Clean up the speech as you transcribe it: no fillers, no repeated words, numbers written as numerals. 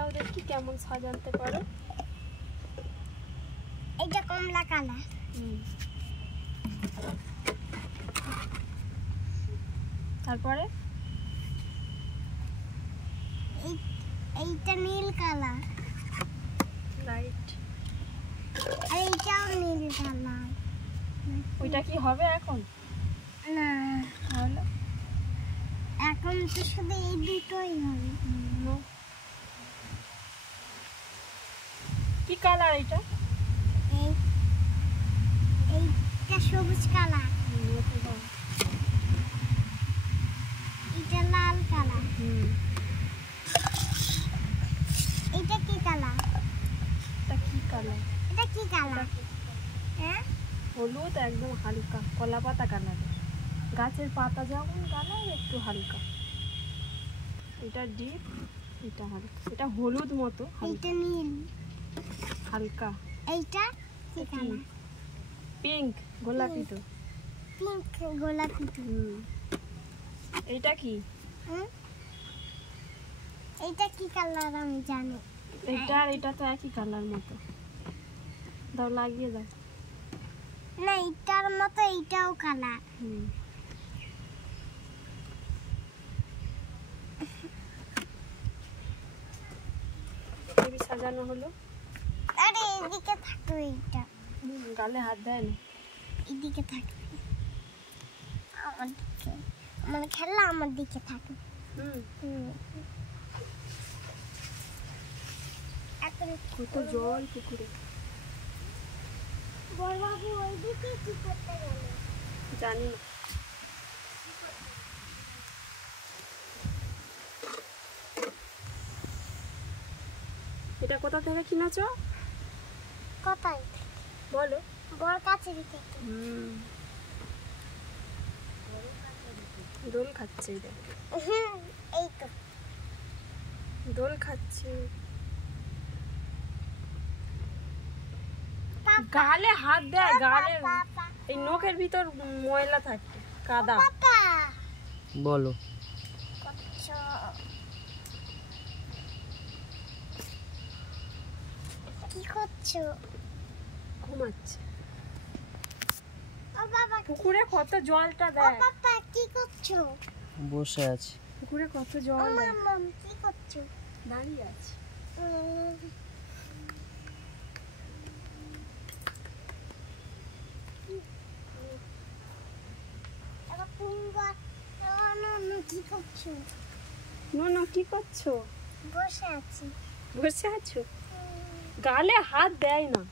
সাজাও দেখি কেমন সাজাতে পারো। এটা কমলা কালার। তারপরে এইটা নীল কালার। রাইট। আর এইটাও নীল কালার। ওইটা কি হবে এখন? না, তাহলে এখন তো শুধু এই দুটোই হবে। কি কালার এটা? এইটা সবুজ কালার। এটা লাল কালার। এটা কি কালার? এটা কি কালার? এটা কি কালার? হ্যাঁ, হলুদ, একদম হালকা কলা পাতা কালার। গাছের পাতা যেমন কালার একটু হালকা। এটা ডিপ, এটা হালকা। এটা হলুদ মতো, এইটা নীল হালকা। এইটা কি কালার? পিঙ্ক, গোলাপি তো। পিঙ্ক গোলাপি তো। এইটা কি? এইটা কি কালার আমি জানি। এটা আর এটা তো একই কালার মতো। দাও, লাগিয়ে দাও। না, এইটার মতো এইটাও কালার। সাজানো হলো। আরে এদিকে থাকো, এইটা গালে হাত দেয় না। এদিকে থাকো, আমার দিকে। আমার খেলা আমার দিকে থাকো। কত জল পুকুরে। বড়বাবু ওইদিকে কি করতে গেল? জানি না। এটা কোথা থেকে কিনেছো? কোথায়? বলো। বড় কাছে দিকে। দোল খাচ্ছে। এই তো দোল খাচ্ছে। গালে হাত দেয়। গালে এই নখের ভিতর ময়লা থাকে, কাদা। বলো। কি করছো? ঘুমাচ্ছে। ও বাবা, পুকুরে কত জলটা দেয়। ও বাবা কি করছো? বসে আছি। পুকুরে কত জল ও দেয়। মাম্মা কি করছো? দাঁড়িয়ে আছে। কি করছো? নো, কি করছো? বসে আছি। বসে আছো? গালে হাত দেয় না।